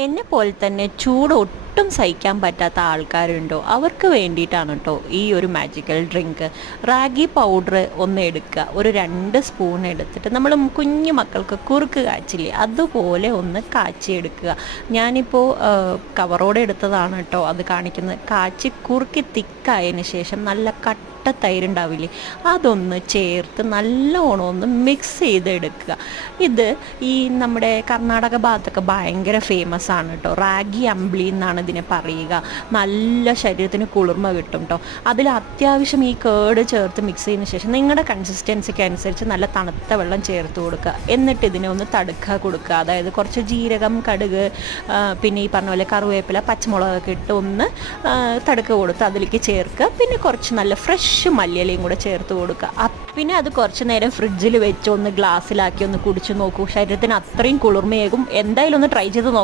എന്നെ പോലെ തന്നെ ചൂട് ഒട്ടും സഹിക്കാൻ പറ്റാത്ത ആൾക്കാരുണ്ടോ? അവർക്ക് വേണ്ടിയിട്ടാണ് കേട്ടോ ഈ ഒരു മാജിക്കൽ ഡ്രിങ്ക്. റാഗി പൗഡർ ഒന്ന് എടുക്കുക, ഒരു 2 സ്പൂൺ എടുത്തിട്ട് നമ്മൾ കുഞ്ഞു മക്കൾക്ക് കുറുക്ക് കാച്ചില്ലേ, അതുപോലെ ഒന്ന് കാച്ചിയെടുക്കുക. ഞാനിപ്പോൾ കവറോടെ എടുത്തതാണ് കേട്ടോ അത് കാണിക്കുന്നത്. കാച്ചി കുറുക്കി തിക്കായതിന് ശേഷം നല്ല തൈരുണ്ടാവില്ലേ, അതൊന്ന് ചേർത്ത് നല്ലോണം ഒന്ന് മിക്സ് ചെയ്തെടുക്കുക. ഇത് ഈ നമ്മുടെ കർണാടക ഭാഗത്തൊക്കെ ഭയങ്കര ഫേമസ് ആണ് കേട്ടോ. റാഗി അമ്പിളി എന്നാണ് ഇതിനെ പറയുക. നല്ല ശരീരത്തിന് കുളിർമ കിട്ടും കേട്ടോ. അതിൽ അത്യാവശ്യം ഈ കേട് ചേർത്ത് മിക്സ് ചെയ്തതിന് ശേഷം നിങ്ങളുടെ കൺസിസ്റ്റൻസിക്ക് അനുസരിച്ച് നല്ല തണുത്ത വെള്ളം ചേർത്ത് കൊടുക്കുക. എന്നിട്ട് ഇതിനെ ഒന്ന് തടുക്കുക കൊടുക്കുക. അതായത് കുറച്ച് ജീരകം, കടുക്, പിന്നെ ഈ പറഞ്ഞ പോലെ കറിവേപ്പില, പച്ചമുളകൊക്കെ ഇട്ട് ഒന്ന് തടുക്കുക കൊടുത്ത് അതിലേക്ക് ചേർക്കുക. പിന്നെ കുറച്ച് നല്ല ഫ്രഷ് മല്ലിയിലയും കൂടെ ചേർത്ത് കൊടുക്കുക. പിന്നെ അത് കുറച്ച് നേരം ഫ്രിഡ്ജിൽ വെച്ച് ഒന്ന് ഗ്ലാസ്സിലാക്കി ഒന്ന് കുടിച്ച് നോക്കൂ. ശരീരത്തിന് അത്രയും കുളിർമയേകും. എന്തായാലും ഒന്ന് ട്രൈ ചെയ്ത് നോക്കണം.